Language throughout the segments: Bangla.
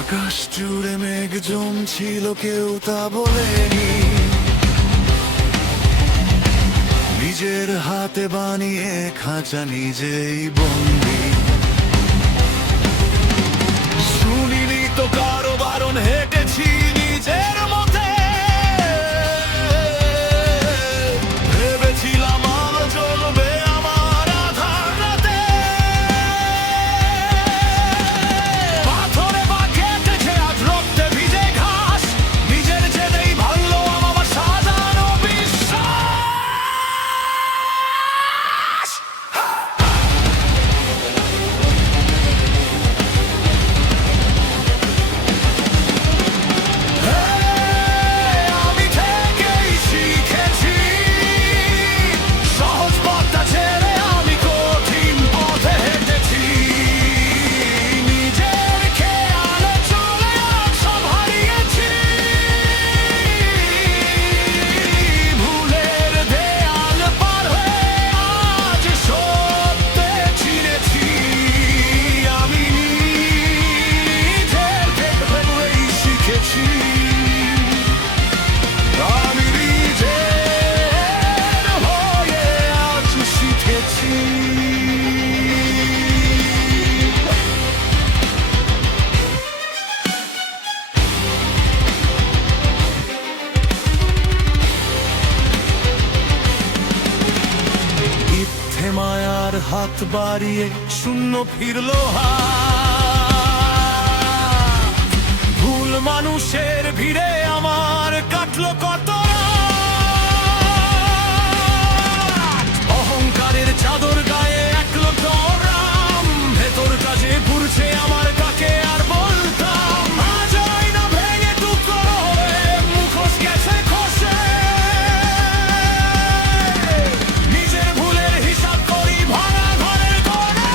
আকাশ জুড়ে মেঘ জমছিল, কেউ তা বলেনি। নিজের হাতে বানিয়ে খাঁচা নিজেই বন্দি। শুনিনি তো কারো বারণ, হেঁটেছি নিজের মতে। ভেবেছিলাম আলো জ্বলবে আমার আধার রাতে। পাথরে পা কেটেছে আজ রক্তে ভিজে ঘাস। নিজের জেদেই ভাঙলো আমার সাজানো বিশ্বাস। আমি থেকেই শিখেছি, সহজ পথটা ছেড়ে আমি কঠিন পথে হেঁটেছি। নিজের খেয়ালে চলে আজ সব হারিয়েছি। ভুলের দেয়াল পার হয়ে আজ সত্যে চিনেছি। আমি নিজের ভেতরেই শিখেছি। আমি নিজের হয়ে আজ শিখেছি। ইচ্ছে মায়ার হাত বাড়িয়ে শূন্য ফিরলো হাত। ভুল মানুষের ভিড়ে আমার কাটলো কত রাত। অহংকারের চাদর গায়ে একলো তোরাম। ভেতর কাজে পুরছে আমার কাকে আর বলতাম। আজ আয়না ভেঙে টুকরো হয়ে মুখোশ গেছে খসে। নিজের ভুলের হিসাব করি ভাঙা ঘরের কোণে।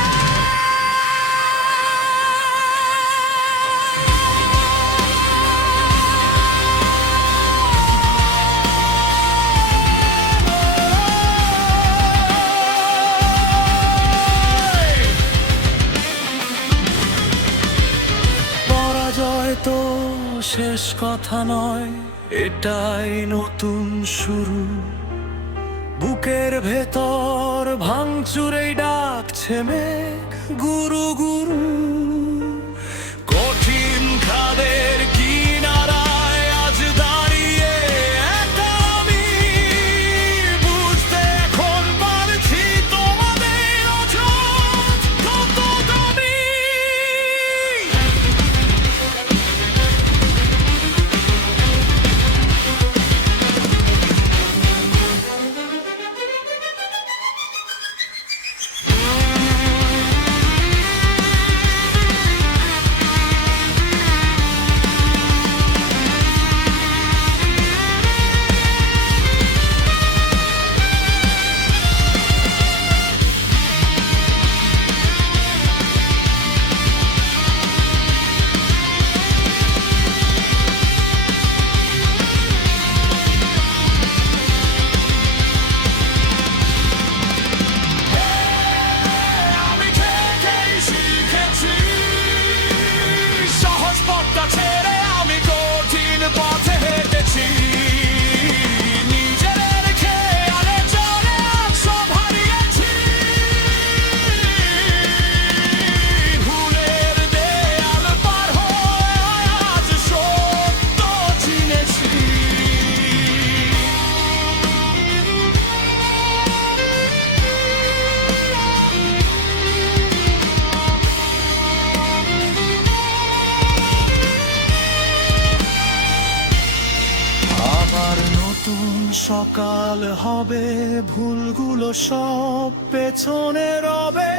পরাজয় তো শেষ কথা নয়, এটাই নতুন শুরু। বুকের ভেতর ভাঙচুরেই ডাকছে মেঘ, গুরু গুরু। কঠিন খাদের কিনারায় আজ দাঁড়িয়ে একা আমি। বুঝতে এখন পারছি তোমাদের অঝট কত দামি। আমি থেকেই শিখেছি, সহজ পথটা ছেড়ে আমি কঠিন পথে হেঁটেছি। নিজের খেয়ালে চলে আজ সব হারিয়েছি। ভুলের দেয়াল পার হয়ে আজ সত্য চিনেছি। আবার নতুন সকাল হবে, ভুলগুলো সব পেছনে রবে।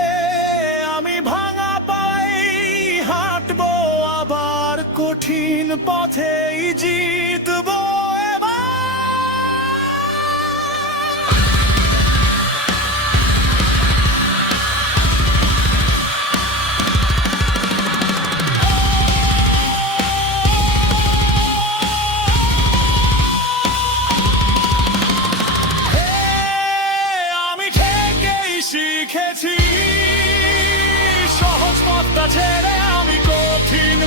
আমি ভাঙা পায়ে হাঁটবো আবার। কঠিন পথেই জিতবো এবার। আমি থেকেই শিখেছি সহজ পথটা ছেড়ে আমি কঠিন